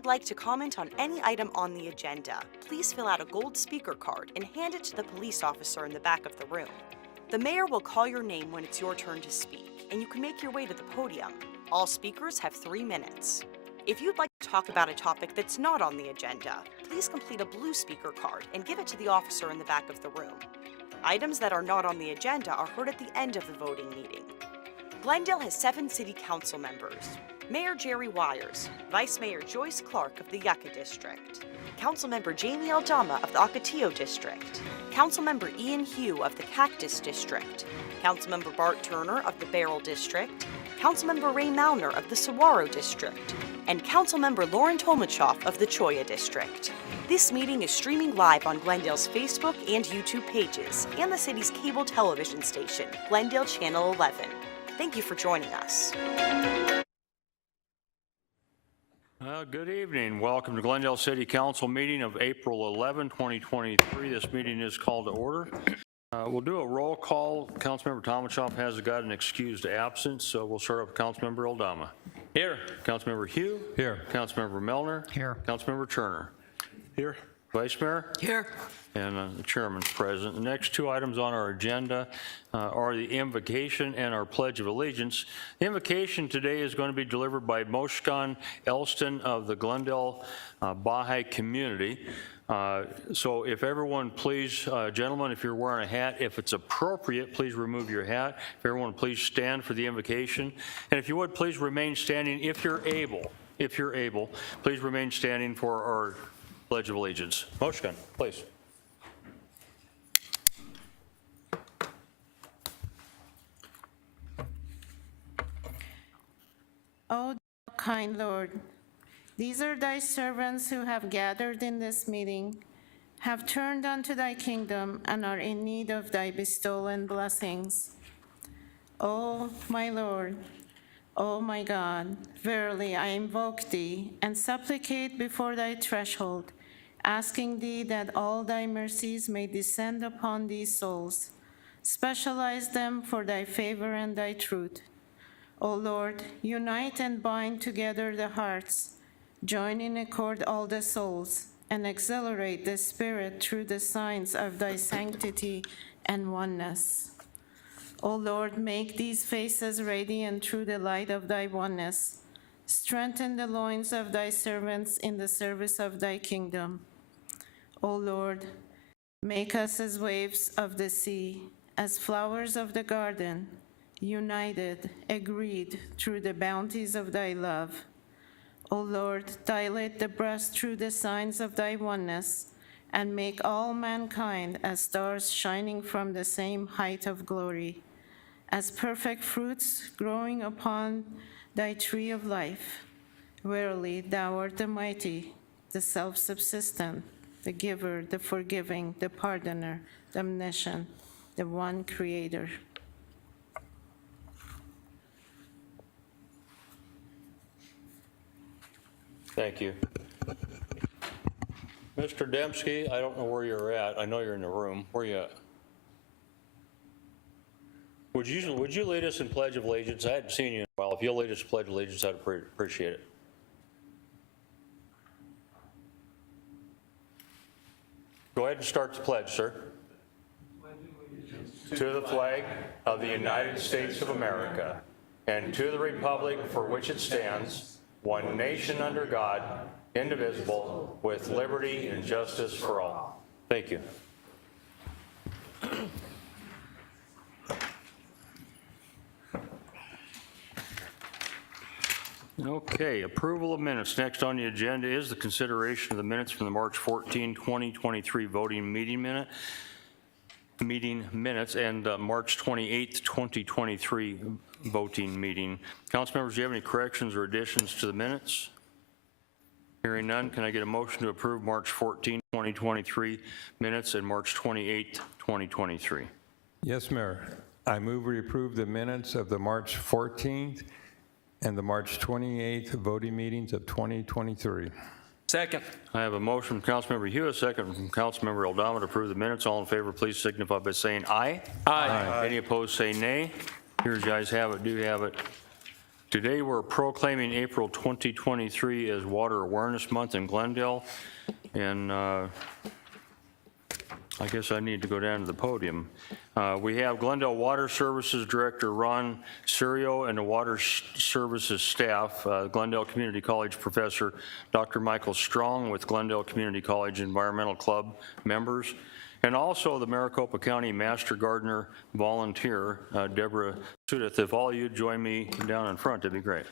would like to comment on any item on the agenda, please fill out a gold speaker card and hand it to the police officer in the back of the room. The mayor will call your name when it's your turn to speak, and you can make your way to the podium. All speakers have 3 minutes. If you'd like to talk about a topic that's not on the agenda, please complete a blue speaker card and give it to the officer in the back of the room. Items that are not on the agenda are heard at the end of the voting meeting. Glendale has 7 city council members. Mayor Jerry Wires, Vice Mayor Joyce Clark of the Yucca District, Councilmember Jamie Aldama of the Ocotillo District, Councilmember Ian Hugh of the Cactus District, Councilmember Bart Turner of the Beryl District, Councilmember Ray Malner of the Saguaro District, and Councilmember Lauren Tolmachoff of the Cholla District. This meeting is streaming live on Glendale's Facebook and YouTube pages and the city's cable television station, Glendale Channel 11. Thank you for joining us. Good evening. Welcome to Glendale City Council meeting of April 11, 2023. This meeting is called to order. We'll do a roll call. Councilmember Tomachoff has got an excused absence, so we'll start up with Councilmember Aldama. Here. Councilmember Hugh. Here. Councilmember Melner. Here. Councilmember Turner. Here. Vice Mayor. Here. And the chairman's present. The next 2 items on our agenda are the invocation and our Pledge of Allegiance. The invocation today is going to be delivered by Moshkan Elston of the Glendale Baha'i community. So if everyone please, gentlemen, if you're wearing a hat, if it's appropriate, please remove your hat. If everyone please stand for the invocation. And if you would, please remain standing if you're able. If you're able, please remain standing for our Pledge of Allegiance. Moshkan, please. O kind Lord, these are thy servants who have gathered in this meeting, have turned unto thy kingdom, and are in need of thy bestolen blessings. O my Lord, O my God, verily I invoke thee and supplicate before thy threshold, asking thee that all thy mercies may descend upon these souls. Specialize them for thy favor and thy truth. O Lord, unite and bind together the hearts, join in accord all the souls, and accelerate the Spirit through the signs of thy sanctity and oneness. O Lord, make these faces radiant through the light of thy oneness. Strengthen the loins of thy servants in the service of thy kingdom. O Lord, make us as waves of the sea, as flowers of the garden, united, agreed through the bounties of thy love. O Lord, dilate the breast through the signs of thy oneness, and make all mankind as stars shining from the same height of glory, as perfect fruits growing upon thy tree of life. Verily, thou art the mighty, the self-subsistent, the giver, the forgiving, the pardoner, the omniscient, the one creator. Thank you. Mr. Dembski, I don't know where you're at. I know you're in the room. Where you at? Would you lead us in Pledge of Allegiance? I hadn't seen you in a while. If you'll lead us in Pledge of Allegiance, I'd appreciate it. Go ahead and start the pledge, sir. To the flag of the United States of America and to the republic for which it stands, one nation under God, indivisible, with liberty and justice for all. Thank you. Okay, approval of minutes. Next on the agenda is the consideration of the minutes from the March 14, 2023 voting meeting minutes and March 28, 2023 voting meeting. Council members, do you have any corrections or additions to the minutes? Hearing none, can I get a motion to approve March 14, 2023 minutes and March 28, 2023? Yes, Mayor. I move we approve the minutes of the March 14th and the March 28th voting meetings of 2023. Second. I have a motion from Councilmember Hugh, a second from Councilmember Aldama to approve the minutes. All in favor, please signify by saying aye. Aye. Any opposed, say nay. Here, you guys have it. Do have it. Today, we're proclaiming April 2023 as Water Awareness Month in Glendale, and I guess I need to go down to the podium. We have Glendale Water Services Director Ron Serio and the Water Services staff, Glendale Community College Professor Dr. Michael Strong with Glendale Community College Environmental Club members, and also the Maricopa County Master Gardener volunteer, Deborah Sudeth. If all of you join me down in front, that'd be great.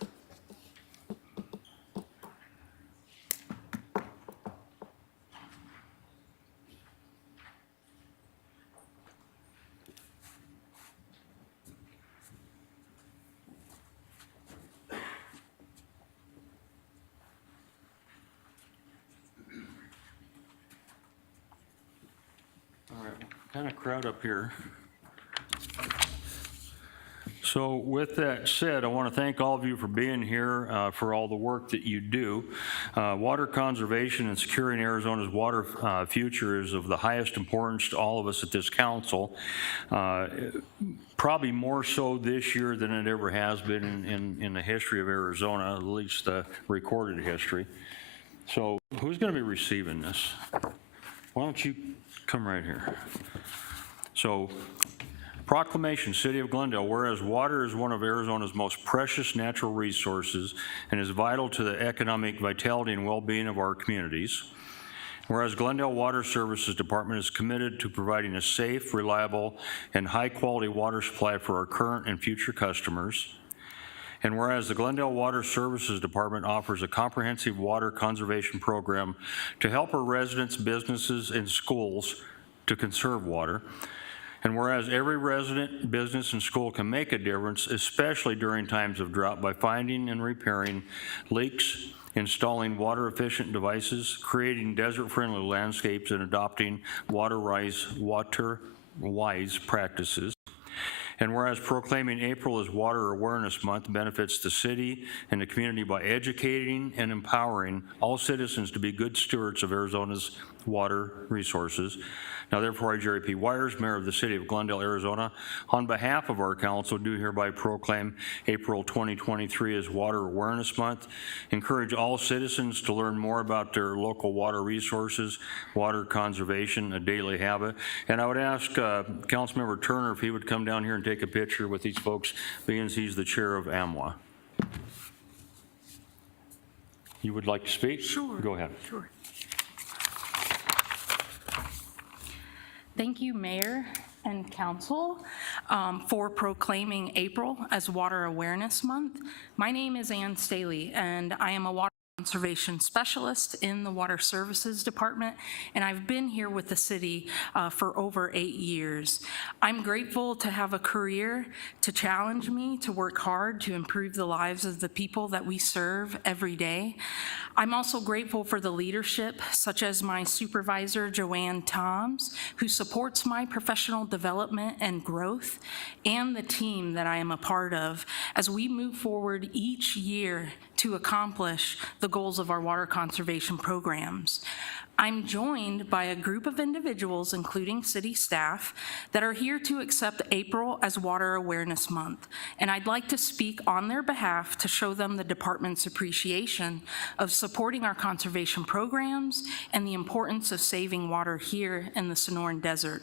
Kind of crowd up here. So with that said, I want to thank all of you for being here, for all the work that you do. Water conservation and securing Arizona's water future is of the highest importance to all of us at this council. Probably more so this year than it ever has been in the history of Arizona, at least the recorded history. So who's going to be receiving this? Why don't you come right here? So, proclamation, City of Glendale, whereas water is one of Arizona's most precious natural resources and is vital to the economic vitality and well-being of our communities. Whereas Glendale Water Services Department is committed to providing a safe, reliable, and high-quality water supply for our current and future customers. And whereas the Glendale Water Services Department offers a comprehensive water conservation program to help our residents, businesses, and schools to conserve water. And whereas every resident, business, and school can make a difference, especially during times of drought, by finding and repairing leaks, installing water-efficient devices, creating desert-friendly landscapes, and adopting water-wise practices. And whereas proclaiming April as Water Awareness Month benefits the city and the community by educating and empowering all citizens to be good stewards of Arizona's water resources. Now therefore, I, Jerry P. Wires, Mayor of the City of Glendale, Arizona, on behalf of our council, do hereby proclaim April 2023 as Water Awareness Month. Encourage all citizens to learn more about their local water resources, water conservation, a daily habit. And I would ask Councilmember Turner if he would come down here and take a picture with these folks, being he's the chair of AMWA. You would like to speak? Sure. Go ahead. Sure. Thank you, Mayor and Council, for proclaiming April as Water Awareness Month. My name is Ann Staley, and I am a water conservation specialist in the Water Services Department, and I've been here with the city for over 8 years. I'm grateful to have a career to challenge me to work hard to improve the lives of the people that we serve every day. I'm also grateful for the leadership, such as my supervisor, Joanne Toms, who supports my professional development and growth, and the team that I am a part of as we move forward each year to accomplish the goals of our water conservation programs. I'm joined by a group of individuals, including city staff, that are here to accept April as Water Awareness Month, and I'd like to speak on their behalf to show them the department's appreciation of supporting our conservation programs and the importance of saving water here in the Sonoran Desert.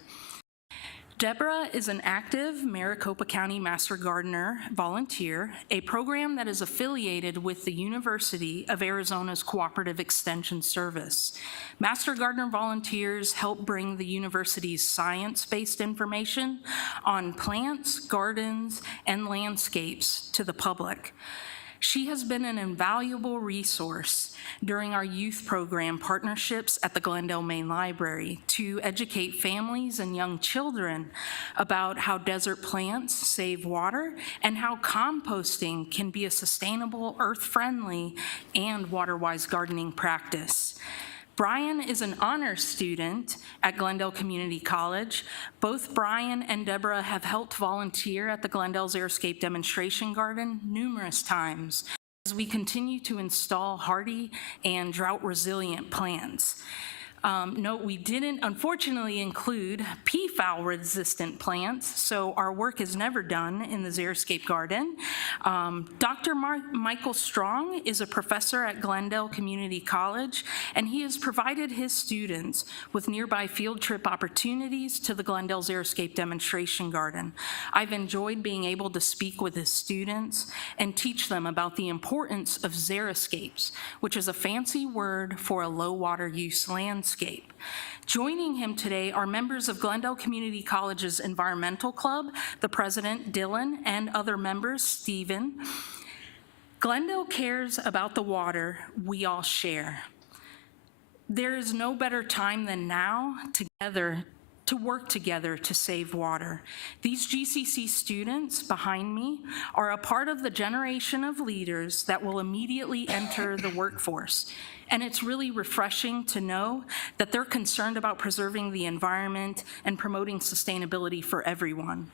Deborah is an active Maricopa County Master Gardener volunteer, a program that is affiliated with the University of Arizona's Cooperative Extension Service. Master Gardener volunteers help bring the university's science-based information on plants, gardens, and landscapes to the public. She has been an invaluable resource during our youth program partnerships at the Glendale Main Library to educate families and young children about how desert plants save water and how composting can be a sustainable, earth-friendly, and water-wise gardening practice. Brian is an honors student at Glendale Community College. Both Brian and Deborah have helped volunteer at the Glendale's Airscape Demonstration Garden numerous times as we continue to install hardy and drought-resilient plants. Note, we didn't unfortunately include PFAL-resistant plants, so our work is never done in the Xeriscape Garden. Dr. Michael Strong is a professor at Glendale Community College, and he has provided his students with nearby field trip opportunities to the Glendale Xeriscape Demonstration Garden. I've enjoyed being able to speak with his students and teach them about the importance of xeriscapes, which is a fancy word for a low water use landscape. Joining him today are members of Glendale Community College's Environmental Club, the president, Dylan, and other members, Stephen. Glendale cares about the water we all share. There is no better time than now to work together to save water. These GCC students behind me are a part of the generation of leaders that will immediately enter the workforce. And it's really refreshing to know that they're concerned about preserving the environment and promoting sustainability for everyone.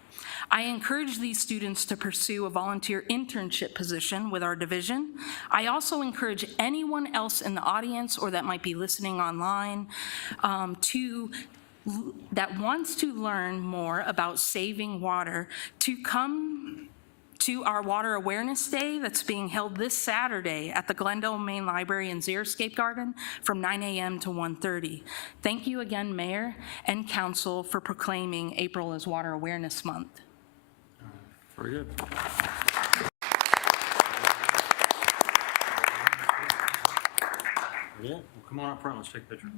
I encourage these students to pursue a volunteer internship position with our division. I also encourage anyone else in the audience or that might be listening online that wants to learn more about saving water to come to our Water Awareness Day that's being held this Saturday at the Glendale Main Library and Xeriscape Garden from 9 a.m. to 1:30. Thank you again, Mayor and Council, for proclaiming April as Water Awareness Month. Very good. Yeah, well, come on up front, let's take a picture.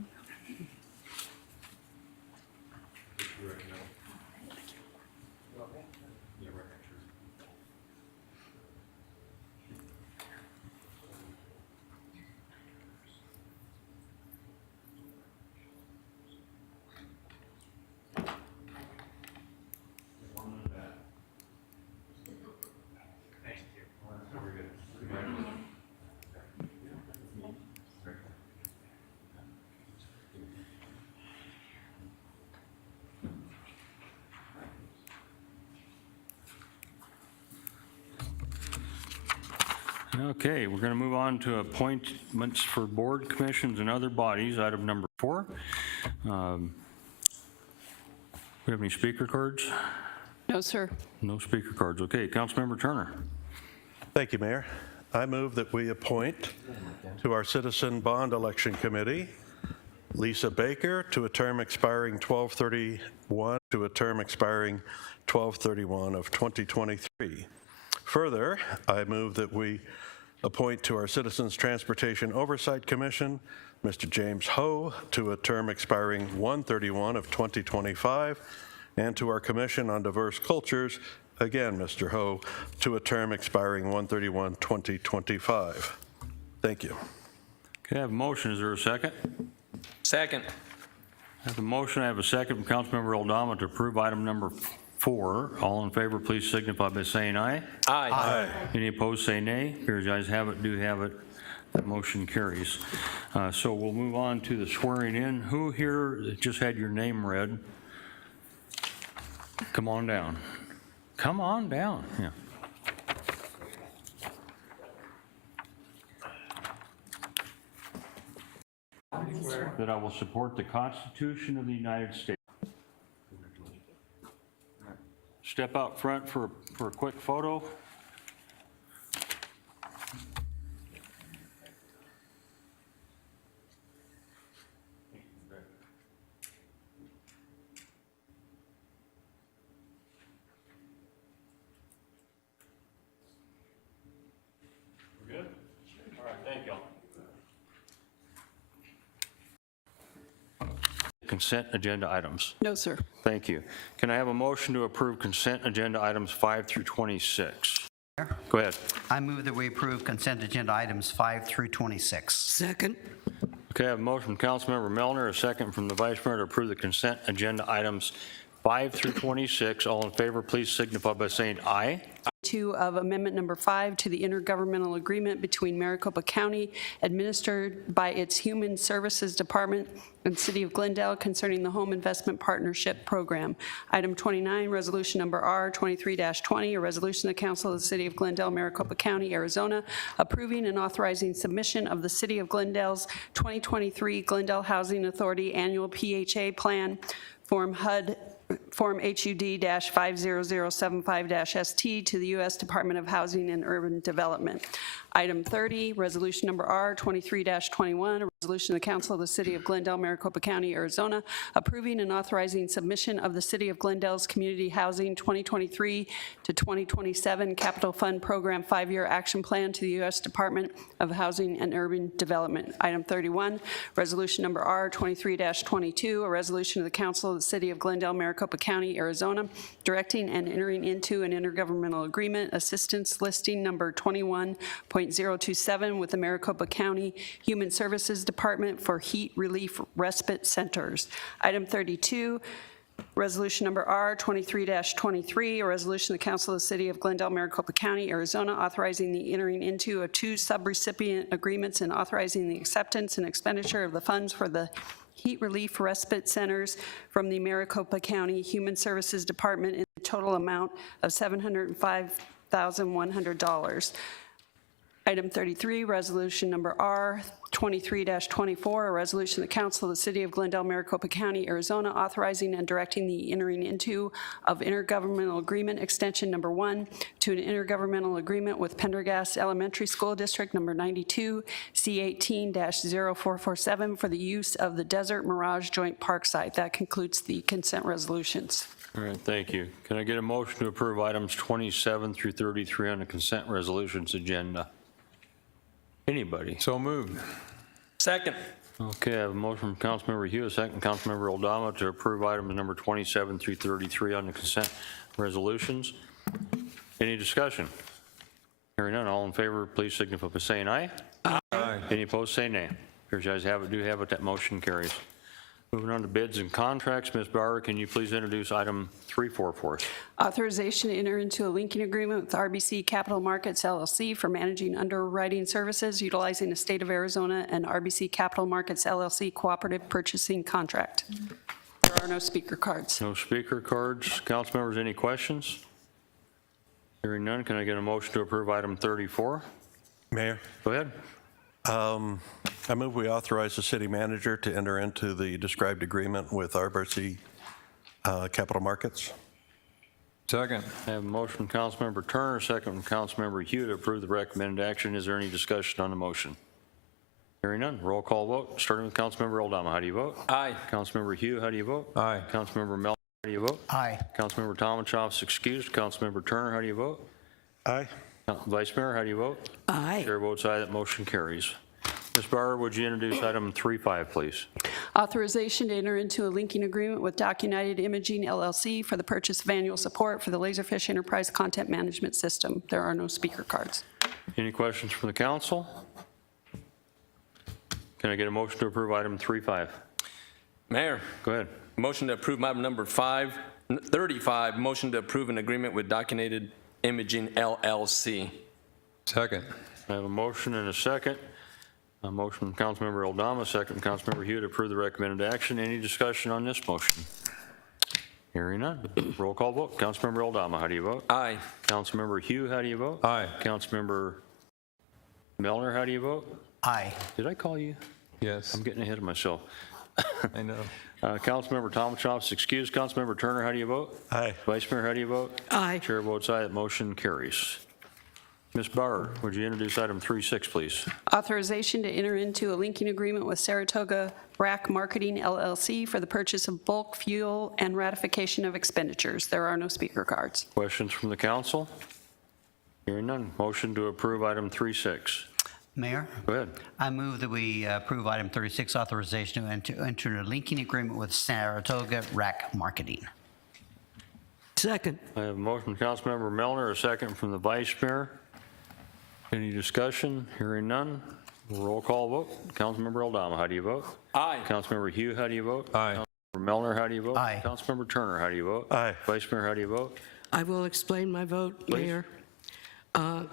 Okay, we're going to move on to appointments for board, commissions, and other bodies, item number 4. We have any speaker cards? No, sir. No speaker cards. Okay, Councilmember Turner. Thank you, Mayor. I move that we appoint to our Citizen Bond Election Committee Lisa Baker to a term expiring 12/31 to a term expiring 12/31 of 2023. Further, I move that we appoint to our Citizens Transportation Oversight Commission Mr. James Ho to a term expiring 1/31 of 2025, and to our Commission on Diverse Cultures, again, Mr. Ho, to a term expiring 1/31, 2025. Thank you. Okay, I have a motion. Is there a second? Second. I have a motion. I have a second from Councilmember Aldama to approve item number 4. All in favor, please signify by saying aye. Aye. Aye. Any opposed, say nay. Here's the ayes have it, do have it. That motion carries. So we'll move on to the swearing in. Who here just had your name read? Come on down. Come on down. Yeah. That I will support the Constitution of the United States. Step out front for a quick photo. We're good? All right, thank you. Consent agenda items. No, sir. Thank you. Can I have a motion to approve consent agenda items 5 through 26? Go ahead. I move that we approve consent agenda items 5 through 26. Second. Okay, I have a motion from Councilmember Melner, a second from the Vice Mayor to approve the consent agenda items 5 through 26. All in favor, please signify by saying aye. into of Amendment Number 5 to the intergovernmental agreement between Maricopa County, administered by its Human Services Department and City of Glendale concerning the Home Investment Partnership Program. Item 29, Resolution Number R 23-20, a resolution of the Council of the City of Glendale, Maricopa County, Arizona, approving and authorizing submission of the City of Glendale's 2023 Glendale Housing Authority Annual PHA Plan, Form HUD Form HUD-50075-ST to the U.S. Department of Housing and Urban Development. Item 30, Resolution Number R 23-21, a resolution of the Council of the City of Glendale, Maricopa County, Arizona, approving and authorizing submission of the City of Glendale's Community Housing 2023 to 2027 Capital Fund Program 5-year action plan to the U.S. Department of Housing and Urban Development. Item 31, Resolution Number R 23-22, a resolution of the Council of the City of Glendale, Maricopa County, Arizona, directing and entering into an intergovernmental agreement, assistance listing number 21.027 with the Maricopa County Human Services Department for Heat Relief Respite Centers. Item 32, Resolution Number R 23-23, a resolution of the Council of the City of Glendale, Maricopa County, Arizona, authorizing the entering into of 2 subrecipient agreements and authorizing the acceptance and expenditure of the funds for the Heat Relief Respite Centers from the Maricopa County Human Services Department in a total amount of $705,100. Item 33, Resolution Number R 23-24, a resolution of the Council of the City of Glendale, Maricopa County, Arizona, authorizing and directing the entering into of intergovernmental agreement extension number 1 to an intergovernmental agreement with Pendergast Elementary School District number 92, C18-0447 for the use of the Desert Mirage Joint Park site. That concludes the consent resolutions. All right, thank you. Can I get a motion to approve items 27 through 33 on the consent resolutions agenda? Anybody? So moved. Second. Okay, I have a motion from Councilmember Hugh, a second Councilmember Aldama to approve items number 27 through 33 on the consent resolutions. Any discussion? Hearing none, all in favor, please signify by saying aye. Aye. Any opposed, say nay. Here's the ayes have it, do have it, that motion carries. Moving on to bids and contracts, Ms. Bauer, can you please introduce item 34 for us? Authorization to enter into a linking agreement with RBC Capital Markets LLC for managing underwriting services utilizing the State of Arizona and RBC Capital Markets LLC cooperative purchasing contract. There are no speaker cards. No speaker cards. Council members, any questions? Hearing none, can I get a motion to approve item 34? Mayor, Go ahead. I move we authorize the city manager to enter into the described agreement with RBC Capital Markets. Second. I have a motion from Councilmember Turner, a second from Councilmember Hugh to approve the recommended action. Is there any discussion on the motion? Hearing none, roll call vote, starting with Councilmember Aldama. How do you vote? Aye. Councilmember Hugh, how do you vote? Aye. Councilmember Mel, how do you vote? Aye. Councilmember Tomachoff's excused. Councilmember Turner, how do you vote? Aye. Vice Mayor, how do you vote? Aye. Chair votes aye, that motion carries. Ms. Bauer, would you introduce item 35, please? Authorization to enter into a linking agreement with DocUnited Imaging LLC for the purchase of annual support for the Laserfish Enterprise Content Management System. There are no speaker cards. Any questions from the council? Can I get a motion to approve item 35? Mayor, Go ahead. motion to approve item number 35, motion to approve an agreement with Documented Imaging LLC. Second. I have a motion and a second. A motion from Councilmember Aldama, second from Councilmember Hugh to approve the recommended action. Any discussion on this motion? Hearing none. Roll call vote. Councilmember Aldama, how do you vote? Aye. Councilmember Hugh, how do you vote? Aye. Councilmember Melner, how do you vote? Aye. Did I call you? Yes, I'm getting ahead of myself. I know. Councilmember Tomachoff's excused. Councilmember Turner, how do you vote? Aye. Vice Mayor, how do you vote? Aye. Chair votes aye, that motion carries. Ms. Bauer, would you introduce item 36, please? Authorization to enter into a linking agreement with Saratoga Rack Marketing LLC for the purchase of bulk fuel and ratification of expenditures. There are no speaker cards. Questions from the council? Hearing none. Motion to approve item 36. Mayor, Go ahead. I move that we approve item 36, authorization to enter a linking agreement with Saratoga Rack Marketing. Second. I have a motion from Councilmember Melner, a second from the Vice Mayor. Any discussion? Hearing none. Roll call vote. Councilmember Aldama, how do you vote? Aye. Councilmember Hugh, how do you vote? Aye. Councilmember Melner, how do you vote? Aye. Councilmember Turner, how do you vote? Aye. Vice Mayor, how do you vote? I will explain my vote, Please. Mayor.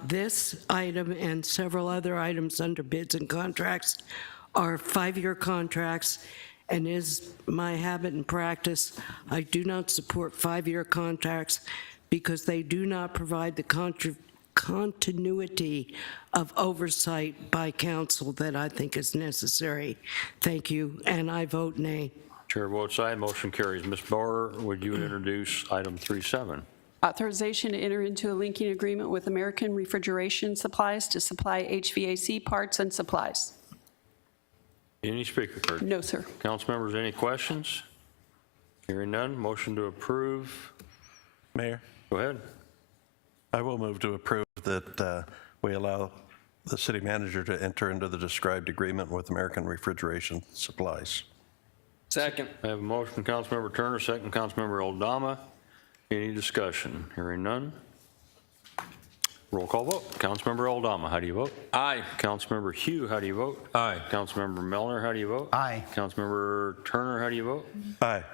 This item and several other items under bids and contracts are 5-year contracts, and is my habit and practice, I do not support 5-year contracts because they do not provide the continuity of oversight by council that I think is necessary. Thank you, and I vote nay. Chair votes aye, motion carries. Ms. Bauer, would you introduce item 3.7? Authorization to enter into a linking agreement with American Refrigeration Supplies to supply HVAC parts and supplies. Any speaker card? No, sir. Council members, any questions? Hearing none, motion to approve. Mayor, Go ahead. I will move to approve that we allow the city manager to enter into the described agreement with American Refrigeration Supplies. Second. I have a motion from Councilmember Turner, second from Councilmember Aldama. Any discussion? Hearing none. Roll call vote. Councilmember Aldama, how do you vote? Aye. Councilmember Hugh, how do you vote? Aye. Councilmember Melner, how do you vote? Aye. Councilmember Turner, how do you vote? Aye.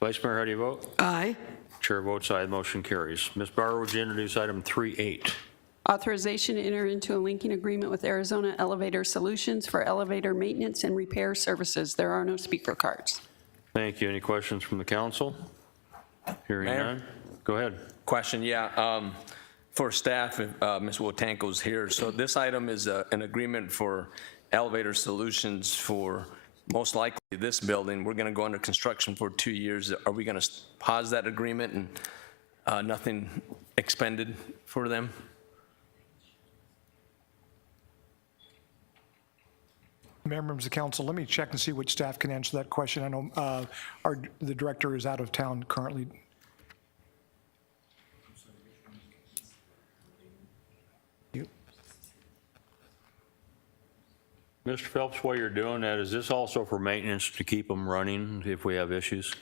Vice Mayor, how do you vote? Aye. Chair votes aye, motion carries. Ms. Bauer, would you introduce item 3.8? Authorization to enter into a linking agreement with Arizona Elevator Solutions for elevator maintenance and repair services. There are no speaker cards. Thank you. Any questions from the council? Hearing Mayor? none. Go ahead. Question, yeah. For staff, if Ms. Wotanko's here. So this item is an agreement for elevator solutions for most likely this building. We're going to go under construction for 2 years. Are we going to pause that agreement and nothing expended for them? Mayor, members of council, let me check and see which staff can answer that question. I know the director is out of town currently. Mr. Phelps, while you're doing that, is this also for maintenance to keep them running if we have issues?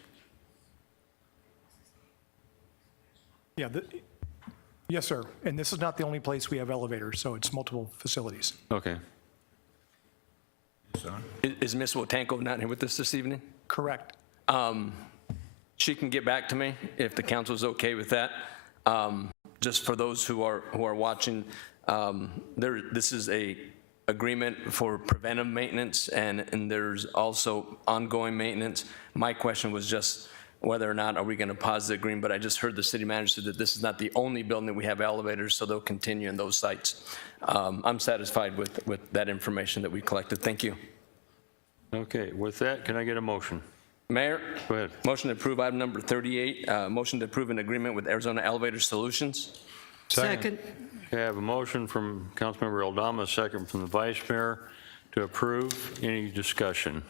Yeah, yes, sir. And this is not the only place we have elevators, so it's multiple facilities. Okay. Is Ms. Wotanko not here with us this evening? Correct. She can get back to me if the council's okay with that. Just for those who are watching, this is a agreement for preventive maintenance, and there's also ongoing maintenance. My question was just whether or not are we going to pause the agreement, but I just heard the city manager say that this is not the only building that we have elevators, so they'll continue in those sites. I'm satisfied with that information that we collected. Thank you. Okay, with that, can I get a motion? Mayor? Go ahead. Motion to approve item number 38, motion to approve an agreement with Arizona Elevator Solutions. Second. Okay, I have a motion from Councilmember Aldama, a second from the Vice Mayor to approve. Any discussion?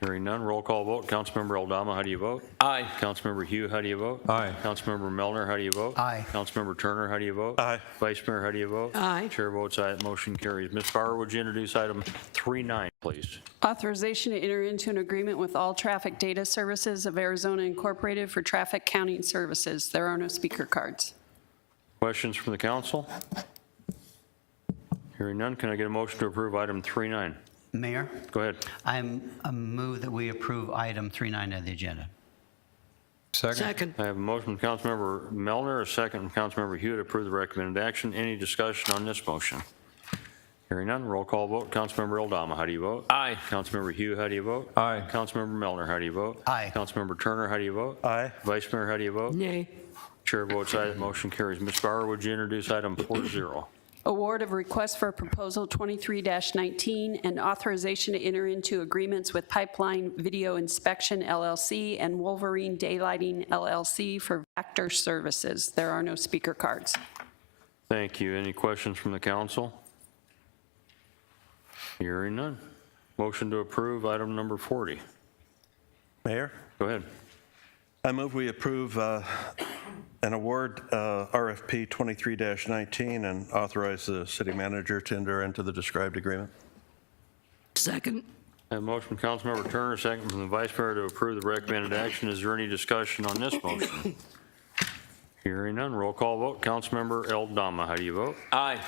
Hearing none, roll call vote. Councilmember Aldama, how do you vote? Aye. Councilmember Hugh, how do you vote? Aye. Councilmember Melner, how do you vote? Aye. Councilmember Turner, how do you vote? Aye. Vice Mayor, how do you vote? Aye. Chair votes aye, motion carries. Ms. Bauer, would you introduce item 3.9, please? Authorization to enter into an agreement with All Traffic Data Services of Arizona Incorporated for traffic counting services. There are no speaker cards. Questions from the council? Hearing none, can I get a motion to approve item 3.9? Mayor, Go ahead. I move that we approve item 3.9 of the agenda. Second. I have a motion from Councilmember Melner, a second from Councilmember Hugh to approve the recommended action. Any discussion on this motion? Hearing none, roll call vote. Councilmember Aldama, how do you vote? Aye. Councilmember Hugh, how do you vote? Aye. Councilmember Melner, how do you vote? Aye. Councilmember Turner, how do you vote? Aye. Vice Mayor, how do you vote? Nay. Chair votes aye, motion carries. Ms. Bauer, would you introduce item 4.0? Award of request for proposal 23-19 and authorization to enter into agreements with Pipeline Video Inspection LLC and Wolverine Daylighting LLC for Vector services. There are no speaker cards. Thank you. Any questions from the council? Hearing none. Motion to approve item number 40. Mayor, Go ahead. I move we approve an award RFP 23-19 and authorize the city manager to enter into the described agreement. Second. I have a motion from Councilmember Turner, second from the Vice Mayor to approve the recommended action. Is there any discussion on this motion? Hearing none, roll call vote. Councilmember Aldama, how do you vote? Aye.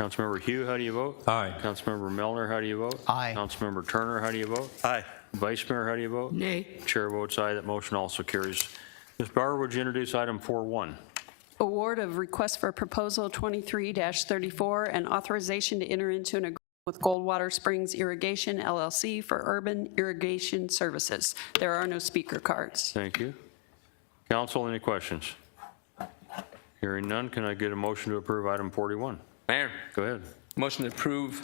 Councilmember Hugh, how do you vote? Aye. Councilmember Melner, how do you vote? Aye. Councilmember Turner, how do you vote? Aye. Vice Mayor, how do you vote? Nay. Chair votes aye, that motion also carries. Ms. Bauer, would you introduce item 4.1? award of request for proposal 23-34 and authorization to enter into an agreement with Goldwater Springs Irrigation LLC for urban irrigation services. There are no speaker cards. Thank you. Council, any questions? Hearing none, can I get a motion to approve item 41? Mayor, Go ahead. motion to approve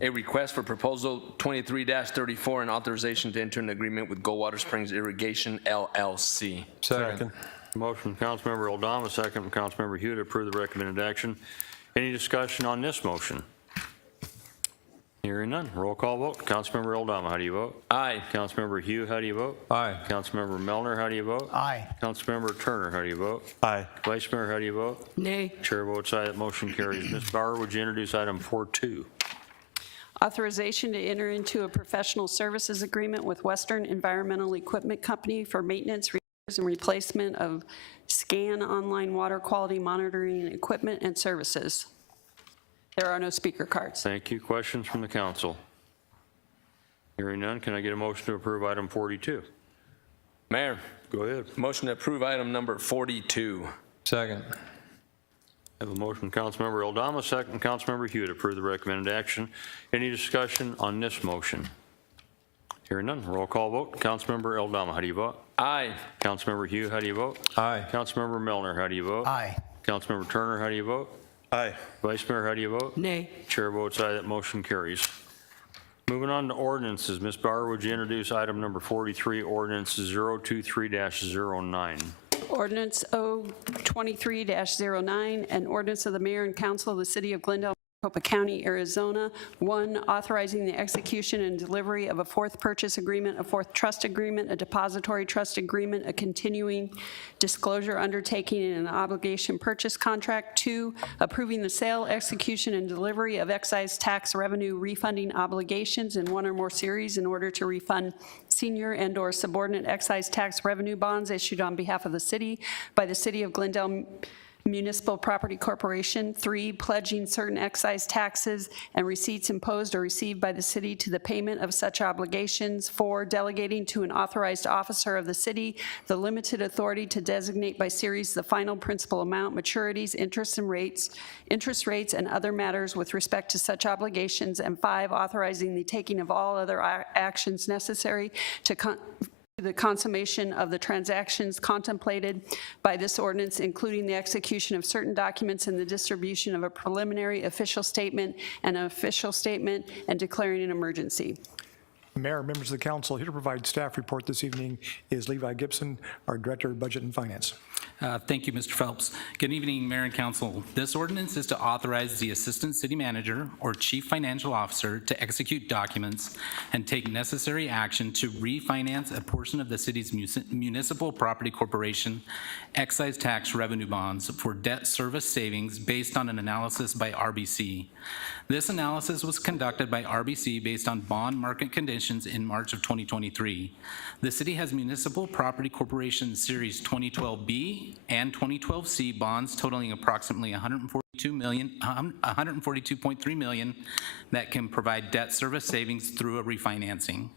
a request for proposal 23-34 and authorization to enter an agreement with Goldwater Springs Irrigation LLC. Second. Motion from Councilmember Aldama, second from Councilmember Hugh to approve the recommended action. Any discussion on this motion? Hearing none. Roll call vote. Councilmember Aldama, how do you vote? Aye. Councilmember Hugh, how do you vote? Aye. Councilmember Melner, how do you vote? Aye. Councilmember Turner, how do you vote? Aye. Vice Mayor, how do you vote? Nay. Chair votes aye, that motion carries. Ms. Bauer, would you introduce item 4.2? Authorization to enter into a professional services agreement with Western Environmental Equipment Company for maintenance, repairs, and replacement of SCAN online water quality monitoring equipment and services. There are no speaker cards. Thank you. Questions from the council? Hearing none, can I get a motion to approve item 42? Mayor, Go ahead. motion to approve item number 42. Second. I have a motion from Councilmember Aldama, second from Councilmember Hugh to approve the recommended action. Any discussion on this motion? Hearing none. Roll call vote. Councilmember Aldama, how do you vote? Aye. Councilmember Hugh, how do you vote? Aye. Councilmember Melner, how do you vote? Aye. Councilmember Turner, how do you vote? Aye. Vice Mayor, how do you vote? Nay. Chair votes aye, that motion carries. Moving on to ordinances. Ms. Bauer, would you introduce item number 43, ordinance 023-09? Ordinance 023-09, an ordinance of the mayor and council of the city of Glendale, Maricopa County, Arizona. 1, authorizing the execution and delivery of a fourth purchase agreement, a fourth trust agreement, a depository trust agreement, a continuing disclosure undertaking, and an obligation purchase contract. 2, approving the sale, execution, and delivery of excise tax revenue refunding obligations in one or more series in order to refund senior and/or subordinate excise tax revenue bonds issued on behalf of the city by the City of Glendale Municipal Property Corporation. 3, pledging certain excise taxes and receipts imposed or received by the city to the payment of such obligations. 4, delegating to an authorized officer of the city the limited authority to designate by series the final principal amount, maturities, interest rates, and other matters with respect to such obligations. And 5, authorizing the taking of all other actions necessary to the consummation of the transactions contemplated by this ordinance, including the execution of certain documents and the distribution of a preliminary official statement and an official statement, and declaring an emergency. Mayor, members of the council, here to provide staff report this evening is Levi Gibson, our Director of Budget and Finance. Thank you, Mr. Phelps. Good evening, Mayor and Council. This ordinance is to authorize the Assistant City Manager or Chief Financial Officer to execute documents and take necessary action to refinance a portion of the city's municipal property corporation excise tax revenue bonds for debt service savings based on an analysis by RBC. This analysis was conducted by RBC based on bond market conditions in March of 2023. The city has Municipal Property Corporation Series 2012B and 2012C bonds totaling approximately $142.3 million that can provide debt service savings through a refinancing.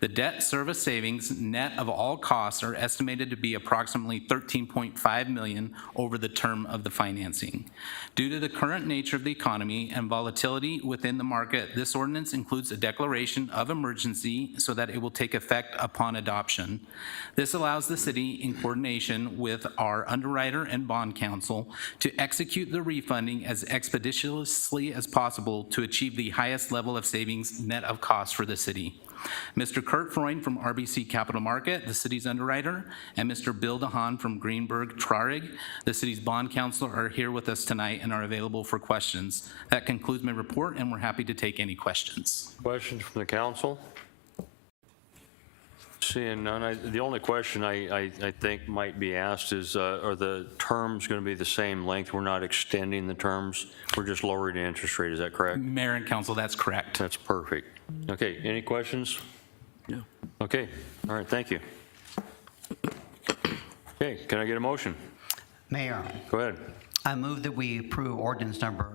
The debt service savings net of all costs are estimated to be approximately $13.5 million over the term of the financing. Due to the current nature of the economy and volatility within the market, this ordinance includes a declaration of emergency so that it will take effect upon adoption. This allows the city, in coordination with our underwriter and bond counsel, to execute the refunding as expeditiously as possible to achieve the highest level of savings net of cost for the city. Mr. Kurt Freund from RBC Capital Market, the city's underwriter, and Mr. Bill DeHaan from Greenberg Traurig, the city's bond counsel, are here with us tonight and are available for questions. That concludes my report, and we're happy to take any questions. Questions from the council? Seeing none, the only question I think might be asked is, are the terms going to be the same length? We're not extending the terms, we're just lowering the interest rate, is that correct? Mayor and Council, that's correct. That's perfect. Okay, any questions? No. Okay, all right, thank you. Okay, can I get a motion? Mayor, Go ahead. I move that we approve ordinance number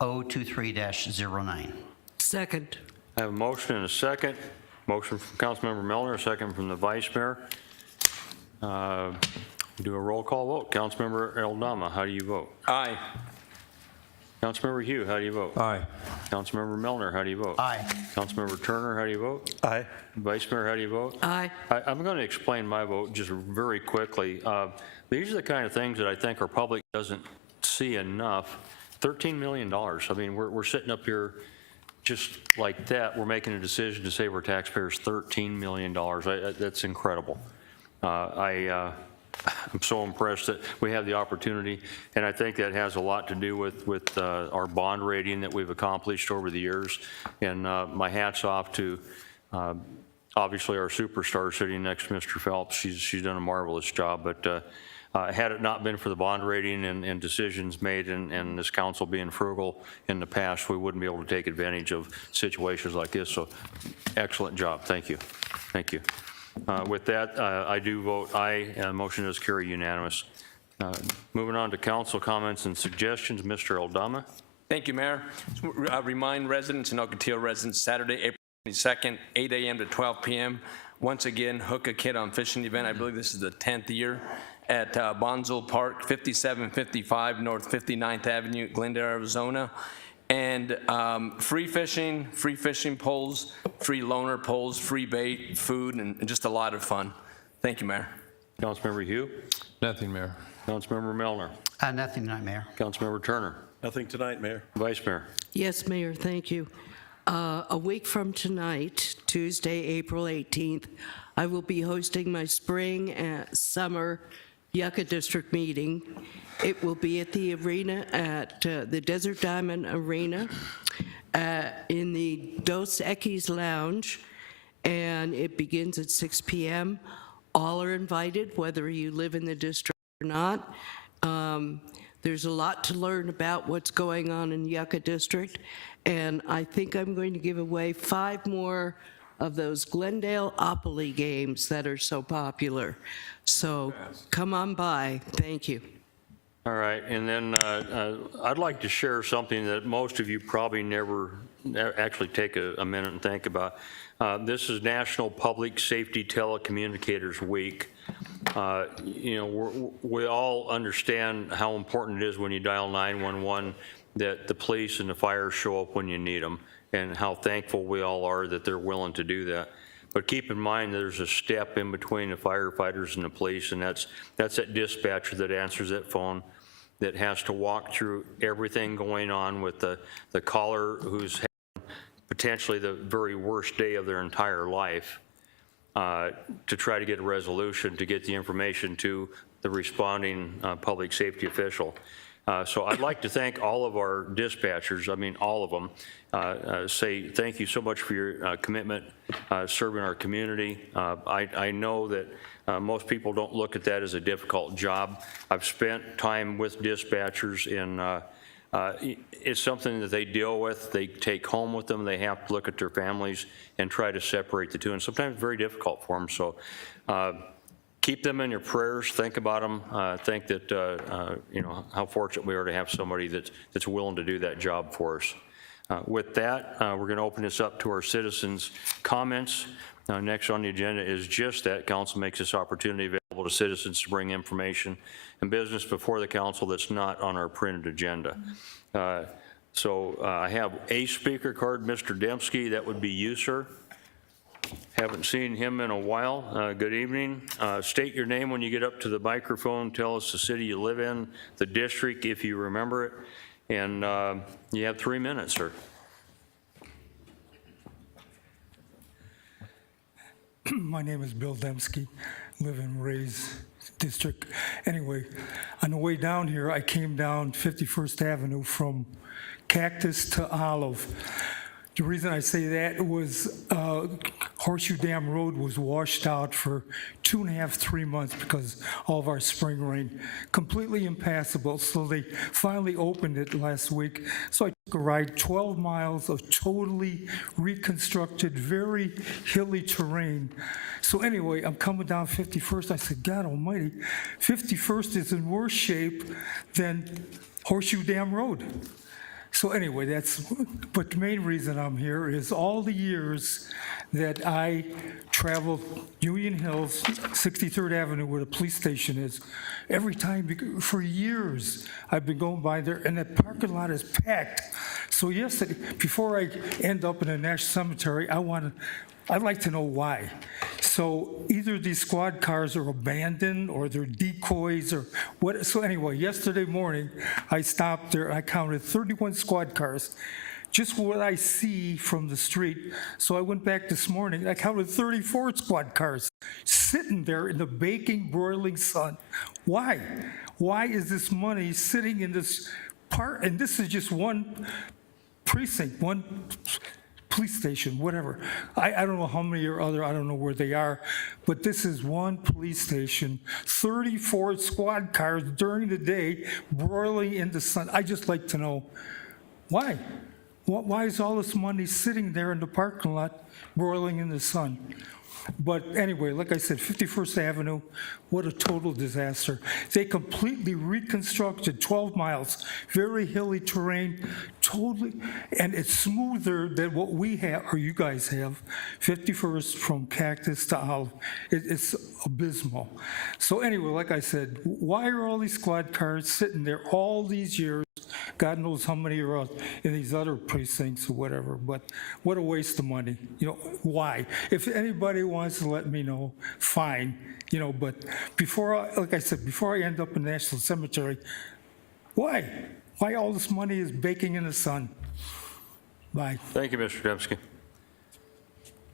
023-09. Second. I have a motion and a second. Motion from Councilmember Melner, a second from the Vice Mayor. Do a roll call vote. Councilmember Eldama, how do you vote? Aye. Councilmember Hugh, how do you vote? Aye. Councilmember Melner, how do you vote? Aye. Councilmember Turner, how do you vote? Aye. Vice Mayor, how do you vote? Aye. I'm going to explain my vote just very quickly. These are the kind of things that I think our public doesn't see enough. $13 million. I mean, we're sitting up here just like that. We're making a decision to save our taxpayers $13 million. That's incredible. I'm so impressed that we have the opportunity, and I think that has a lot to do with our bond rating that we've accomplished over the years. And my hat's off to obviously our superstar sitting next to Mr. Phelps. She's done a marvelous job, but had it not been for the bond rating and decisions made and this council being frugal in the past, we wouldn't be able to take advantage of situations like this. So excellent job. Thank you. Thank you. With that, I do vote aye, and motion is carried unanimous. Moving on to council comments and suggestions, Mr. Eldama. Thank you, Mayor. Remind residents and Ocotillo residents, Saturday, April 22nd, 8 a.m. to 12 p.m. Once again, Hook a Kid on Fishing event. I believe this is the 10th year at Bonzo Park, 5755 North 59th Avenue, Glendale, Arizona. And free fishing poles, free loaner poles, free bait, food, and just a lot of fun. Thank you, Mayor. Councilmember Hugh. Nothing, Mayor. Councilmember Melner. Nothing tonight, Mayor. Councilmember Turner. Nothing tonight, Mayor. Vice Mayor. Yes, Mayor, thank you. A week from tonight, Tuesday, April 18th, I will be hosting my spring and summer Yucca District meeting. It will be at the arena at the Desert Diamond Arena in the Dos Equis Lounge, and it begins at 6 p.m. All are invited, whether you live in the district or not. There's a lot to learn about what's going on in Yucca District, and I think I'm going to give away 5 more of those Glendale-opoly games that are so popular. So come on by. Thank you. All right, and then I'd like to share something that most of you probably never actually take a minute and think about. This is National Public Safety Telecommunicators Week. You know, we all understand how important it is when you dial 911 that the police and the fire show up when you need them, and how thankful we all are that they're willing to do that. But keep in mind, there's a step in between the firefighters and the police, and that's that dispatcher that answers that phone, that has to walk through everything going on with the caller who's having potentially the very worst day of their entire life, to try to get a resolution, to get the information to the responding public safety official. So I'd like to thank all of our dispatchers, I mean all of them, say thank you so much for your commitment serving our community. I know that most people don't look at that as a difficult job. I've spent time with dispatchers, and it's something that they deal with. They take home with them. They have to look at their families and try to separate the two, and sometimes it's very difficult for them. So keep them in your prayers. Think about them. Think that, you know, how fortunate we are to have somebody that's willing to do that job for us. With that, we're going to open this up to our citizens' comments. Next on the agenda is just that. Council makes this opportunity available to citizens to bring information and business before the council that's not on our printed agenda. So I have a speaker card, Mr. Dembski. That would be you, sir. Haven't seen him in a while. Good evening. State your name when you get up to the microphone. Tell us the city you live in, the district, if you remember it. And you have 3 minutes, sir. My name is Bill Dembski, live in Ray's district. Anyway, on the way down here, I came down 51st Avenue from Cactus to Olive. The reason I say that was Horseshoe Dam Road was washed out for 2.5, 3 months because all of our spring rain, completely impassable. So they finally opened it last week. So I took a ride 12 miles of totally reconstructed, very hilly terrain. So anyway, I'm coming down 51st. I said, God almighty, 51st is in worse shape than Horseshoe Dam Road. So anyway, but the main reason I'm here is all the years that I traveled Union Hills, 63rd Avenue, where the police station is. Every time, for years, I've been going by there, and that parking lot is packed. So yesterday, before I end up in a national cemetery, I'd like to know why. So either these squad cars are abandoned or they're decoys or what. So anyway, yesterday morning, I stopped there, I counted 31 squad cars, just what I see from the street. So I went back this morning, I counted 34 squad cars sitting there in the baking, broiling sun. Why? Why is this money sitting in this part? And this is just one precinct, one police station, whatever. I don't know how many are other, I don't know where they are, but this is one police station, 34 squad cars during the day, broiling in the sun. I just like to know, why? Why is all this money sitting there in the parking lot, broiling in the sun? But anyway, like I said, 51st Avenue, what a total disaster. They completely reconstructed 12 miles, very hilly terrain, totally, and it's smoother than what we have, or you guys have, 51st from Cactus to Olive. It's abysmal. So anyway, like I said, why are all these squad cars sitting there all these years? God knows how many are out in these other precincts or whatever, but what a waste of money. You know, why? If anybody wants to let me know, fine, you know, but like I said, before I end up in National Cemetery, why? Why all this money is baking in the sun? Bye. Thank you, Mr. Dembski.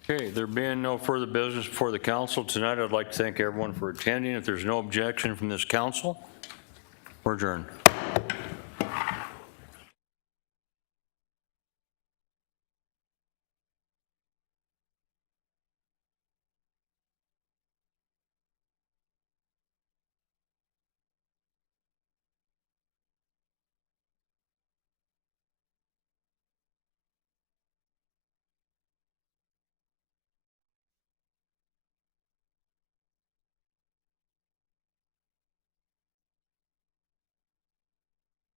Okay, there being no further business before the council tonight, I'd like to thank everyone for attending. If there's no objection from this council, we're adjourned.